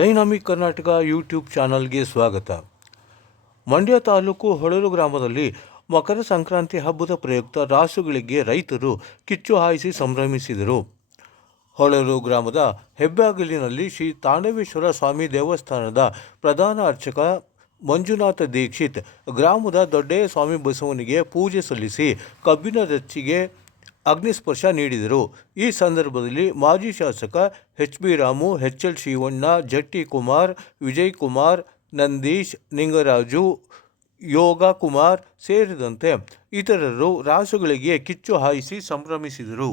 Dynamic Karnataka YouTube ಚಾನಲ್ಗೆ ಸ್ವಾಗತ. ಮಂಡ್ಯ ತಾಲೂಕು ಹೊಳಲು ಗ್ರಾಮದಲ್ಲಿ ಮಕರ ಸಂಕ್ರಾಂತಿ ಹಬ್ಬದ ಪ್ರಯುಕ್ತ ರಾಸುಗಳಿಗೆ ರೈತರು ಕಿಚ್ಚು ಹಾಯಿಸಿ ಸಂಭ್ರಮಿಸಿದರು. ಹೊಳಲು ಗ್ರಾಮದ ಹೆಬ್ಬಾಗಿಲಿನಲ್ಲಿ ಶ್ರೀ ತಾಂಡವೇಶ್ವರ ಸ್ವಾಮಿ ದೇವಸ್ಥಾನದ ಪ್ರಧಾನ ಅರ್ಚಕ ಮಂಜುನಾಥ ದೀಕ್ಷಿತ್ ಗ್ರಾಮದ ದೊಡ್ಡಯ್ಯ ಸ್ವಾಮಿ ಬಸವನಿಗೆ ಪೂಜೆ ಸಲ್ಲಿಸಿ ಕಬ್ಬಿನ ರಚ್ಚಿಗೆ ಅಗ್ನಿಸ್ಪರ್ಶ ನೀಡಿದರು. ಈ ಸಂದರ್ಭದಲ್ಲಿ ಮಾಜಿ ಶಾಸಕ H B Ramu H L Shivanna Jatti Kumar Vijay Kumar, Nandish, Ningaraju Yoga Kumar ಸೇರಿದಂತೆ ಇತರರು ರಾಸುಗಳಿಗೆ ಕಿಚ್ಚು ಹಾಯಿಸಿ ಸಂಭ್ರಮಿಸಿದರು.